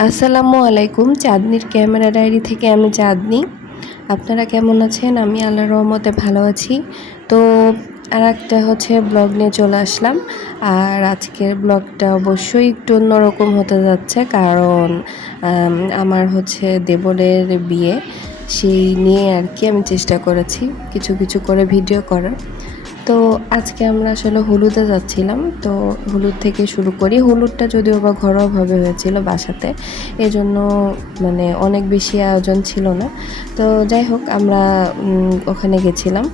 আসসালামু আলাইকুম। চাঁদনির camera diary থেকে আমি চাঁদনি। আপনারা কেমন আছেন? আমি আল্লাহর রহমতে ভালো আছি। তো আরেকটা ব্লগ নিয়ে চলে আসলাম। আর আজকের ব্লগটা অবশ্যই একটু অন্যরকম হতে যাচ্ছে, কারণ আমার দেবরের বিয়ে, সেই নিয়ে আর কি আমি চেষ্টা করেছি কিছু কিছু করে ভিডিও করার। তো আজকে আমরা আসলে হলুদে যাচ্ছিলাম। তো হলুদ থেকে শুরু করি। হলুদটা যদিও বা ঘরোয়াভাবে হয়েছিল বাসাতে, এজন্য অনেক বেশি আয়োজন ছিল না। তো যাই হোক, আমরা ওখানে গেছিলাম।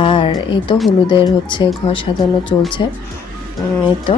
আর এই তো হলুদের ঘর সাজানো চলছে। এই তো।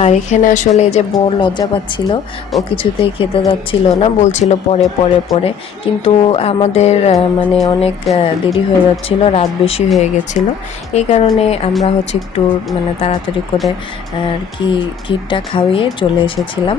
আর এখানে আসলে এই যে বোন লজ্জা পাচ্ছিল, ও কিছুতেই খেতে যাচ্ছিল না, বলছিল পরে পরে পরে। কিন্তু আমাদের অনেক দেরি হয়ে যাচ্ছিল, রাত বেশি হয়ে গেছিলো। এই কারণে আমরা একটু তাড়াতাড়ি করে আর কি ক্ষীরটা খাইয়ে চলে এসেছিলাম।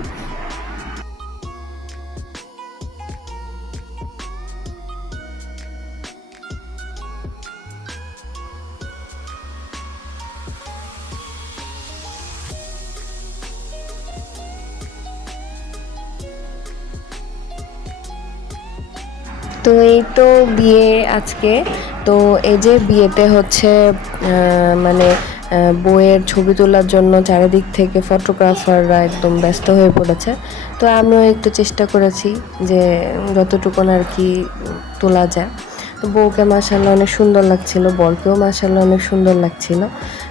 তো এই তো বিয়ে আজকে। তো এই যে বিয়েতে বউয়ের ছবি তোলার জন্য চারিদিক থেকে ফটোগ্রাফাররা একদম ব্যস্ত হয়ে পড়েছে। তো আমিও একটু চেষ্টা করেছি যে যতটুকুন আর কি তোলা যায়। তো বউকে মাশাআল্লাহ অনেক সুন্দর লাগছিল, বরকেও মাশাআল্লাহ অনেক সুন্দর লাগছিল।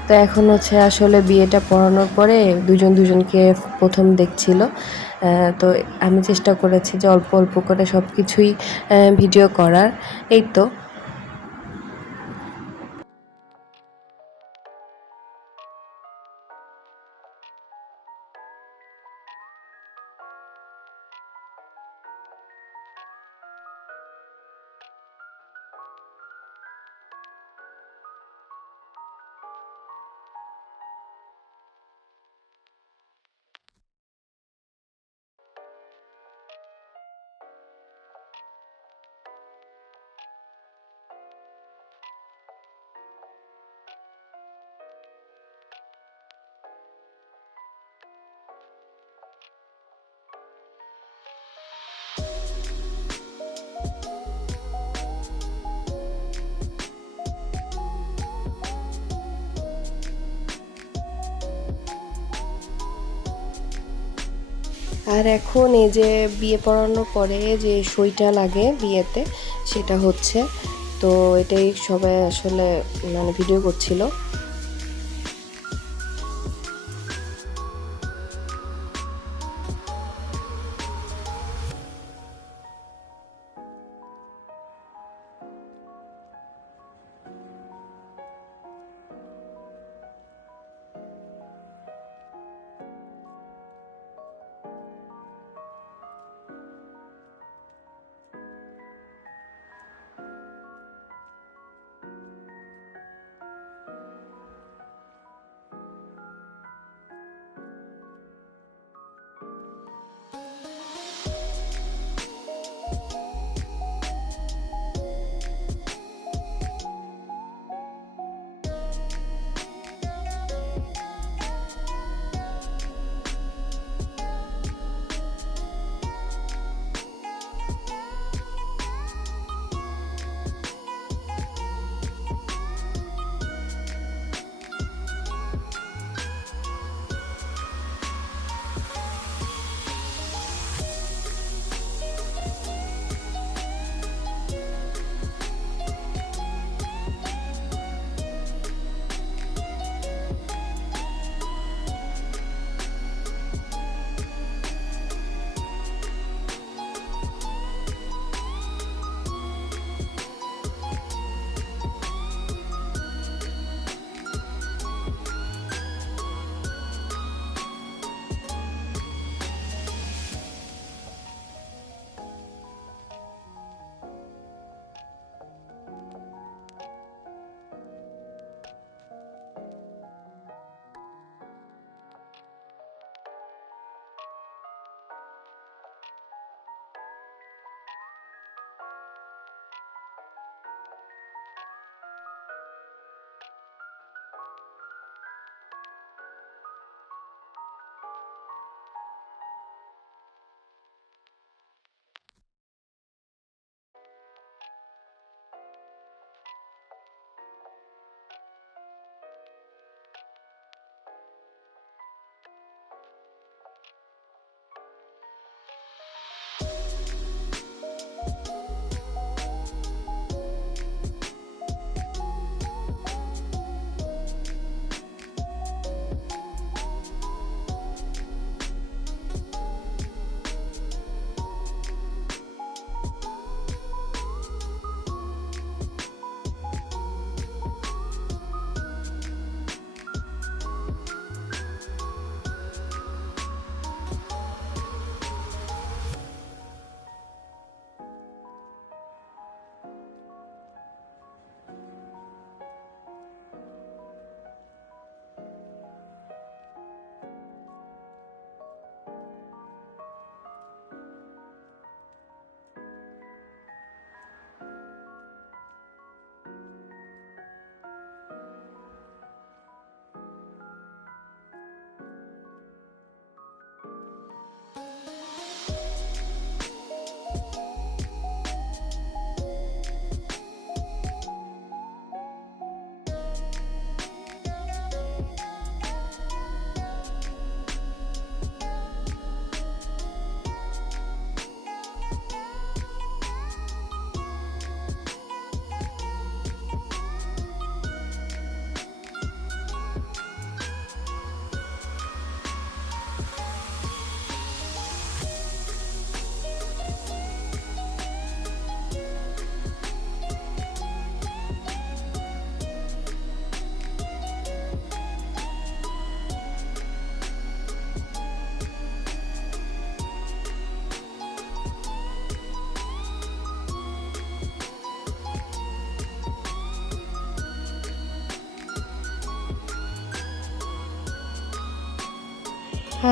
তো এখন আসলে বিয়েটা পড়ানোর পরে দুজন দুজনকে প্রথম দেখছিল। তো আমি চেষ্টা করেছি যে অল্প অল্প করে সব কিছুই ভিডিও করার। এই তো। আর এখন এই যে বিয়ে পড়ানোর পরে যে সইটা লাগে বিয়েতে, সেটা হচ্ছে। তো এটাই সবাই আসলে ভিডিও করছিল।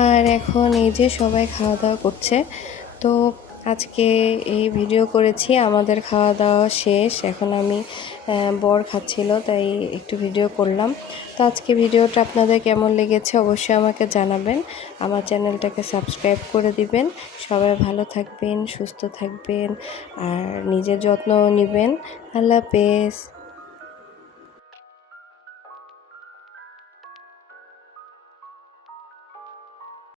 আর এখন এই যে সবাই খাওয়া দাওয়া করছে। তো আজকে এই ভিডিও করেছি, আমাদের খাওয়া দাওয়া শেষ। এখন আমি বর খাচ্ছিল তাই একটু ভিডিও করলাম। তো আজকে ভিডিওটা আপনাদের কেমন লেগেছে অবশ্যই আমাকে জানাবেন। আমার চ্যানেলটাকে সাবস্ক্রাইব করে দিবেন। সবাই ভালো থাকবেন, সুস্থ থাকবেন আর নিজের যত্নও নেবেন। আল্লাহ হাফেজ।